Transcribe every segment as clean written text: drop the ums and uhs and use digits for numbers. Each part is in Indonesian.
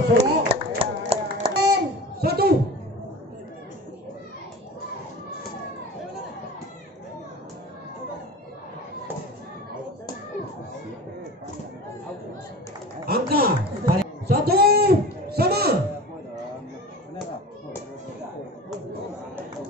Solo. Satu. Angka satu sama.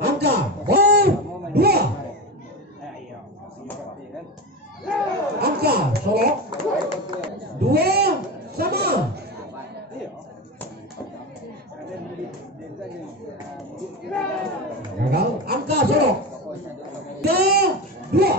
Angka dua. Angka Solo dua sama. Gagal. Angka Solo dua.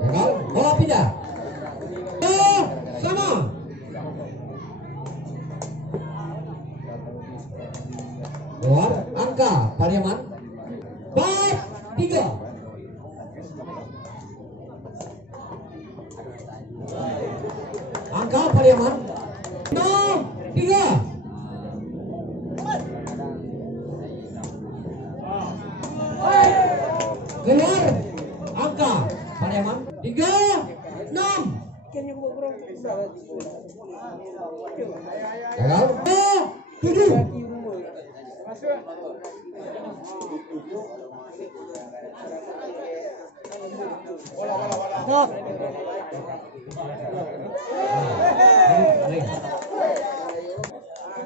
Gagal. Bola pindah. Sama. Keluar. Angka Pariaman 4-3. Angka Pariaman 6-3. Keluar. Angka Pariaman 3-6. Gagal. 7.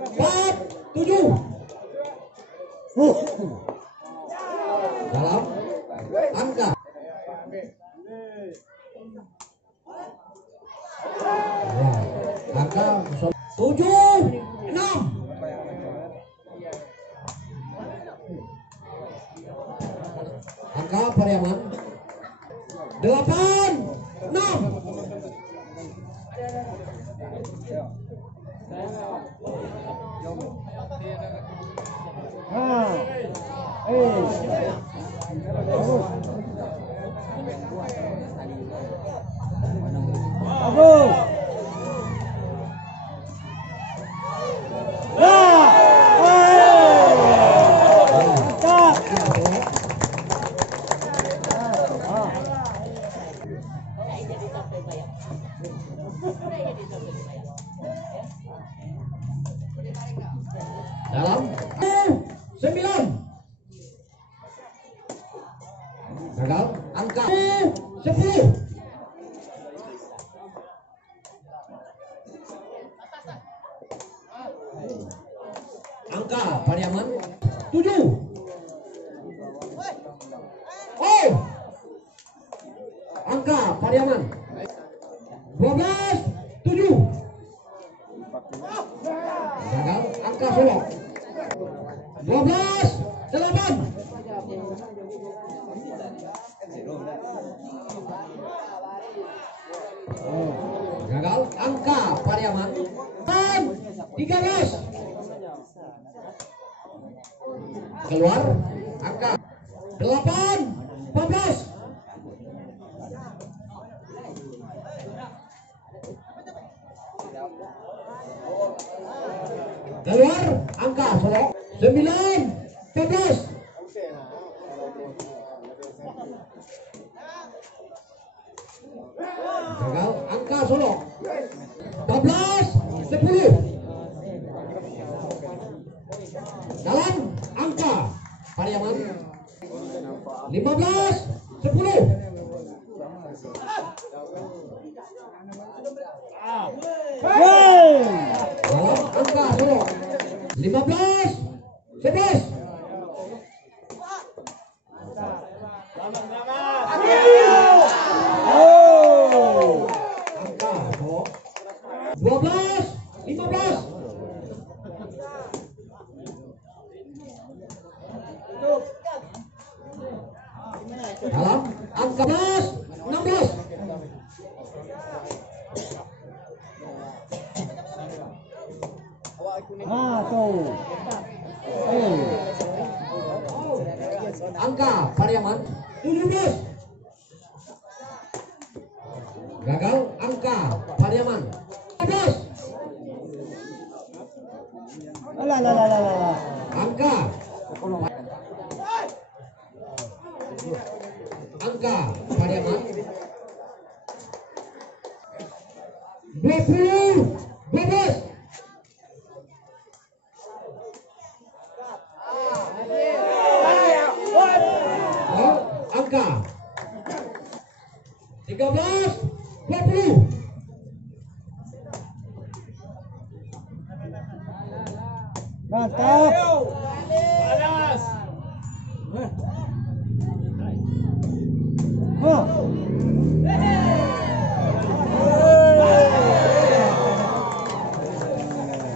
Empat, 7. Dalam. Angka. Angka 7-6. Angka Pariaman 8-6. Dalam 9. Gagal. Angka 10. Angka Pariaman 7. Oh. Angka Pariaman 12-7. Gagal. Angka Solo 12-8. Gagal. Angka Pariaman 13. Keluar. Angka 8-14. Keluar. Angka Solo 9-14. Gagal. Angka Solo 14-10. Dalam. Angka Pariaman 15-10. Dalam. Angka Solo 15-11. Angka Solo 12-15. Dalam. Angka 16. Angka Pariaman 17. Gagal. Angka Pariaman 14. Angka Pariaman 20 12. Oh, angka 13 20. Mantap.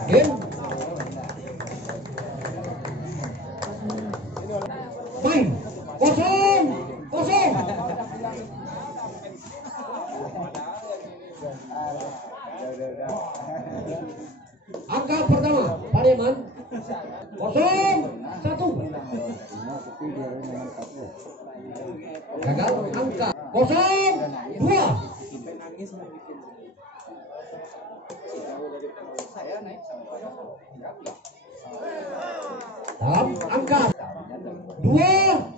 Game. Main. Kosong. Kosong. Angka pertama Pariaman 0-1. Gagal angka 0-2. Dalam angka 2-1.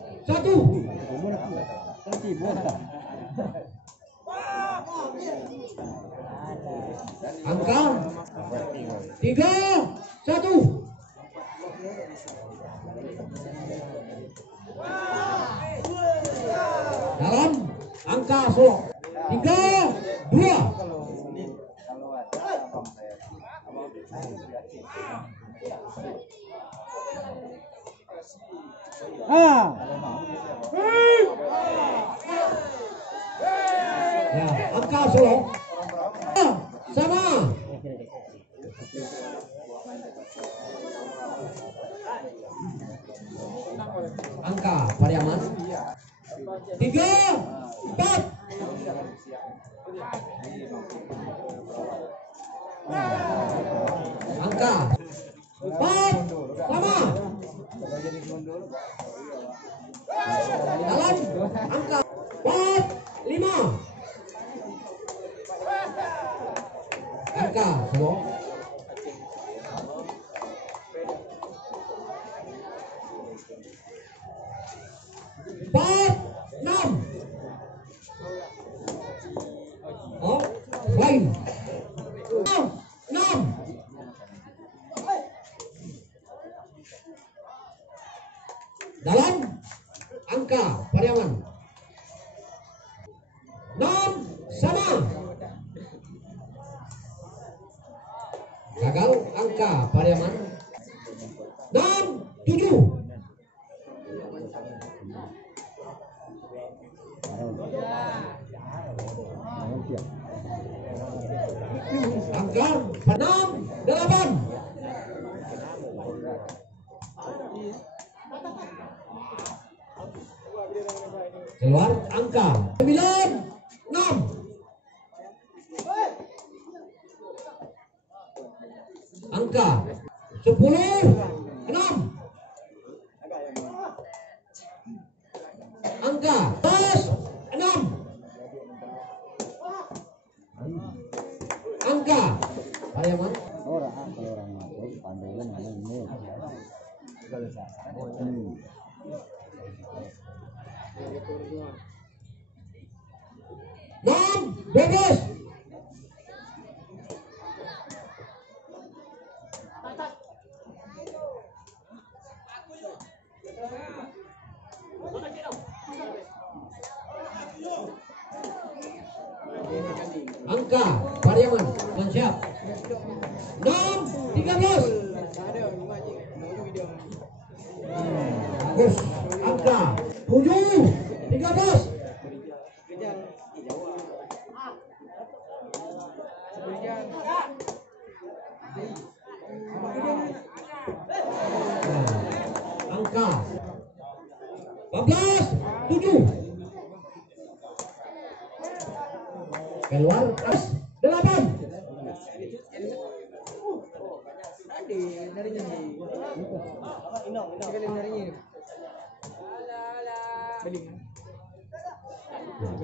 Angka 3-1. Dalam angka Solo 3-2. Ya, angka Solo sama. Angka Pariaman 3-4. Angka 4 sama. Dalam angka 4-5. Angka Solo oh, lain 6. Dalam angka Pariaman 6 sama. Gagal angka Pariaman 6-7. Angka 6-8. Keluar angka 9-6. Angka 10-6. Angka 10-6. Angka Pariaman Orang masuk panduan ini. 6-12. Angka Pariaman siap 6-13. Bagus. Angka 7-13. Angka 14-7. Keluar 8.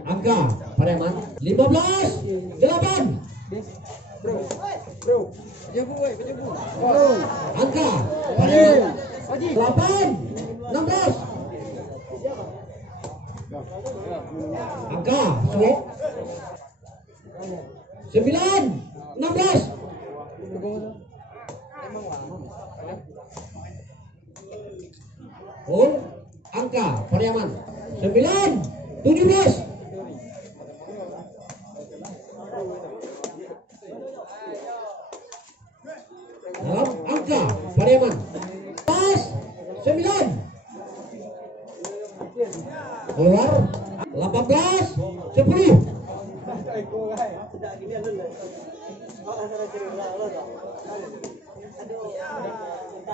Angka Pariaman 15-8. Angka Pariaman 8-16. Angka Solo 9 15. Angka Pariaman 9, 17. Dalam angka Pariaman 9 keluar 18, 10.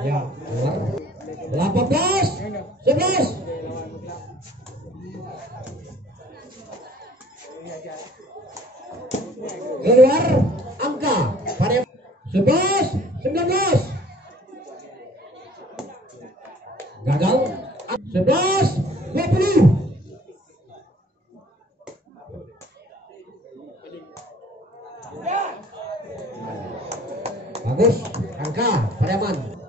Ya, keluar 18, 11. Keluar angka Pariaman 11, 19. Gagal 11, 20. Bagus angka Pariaman.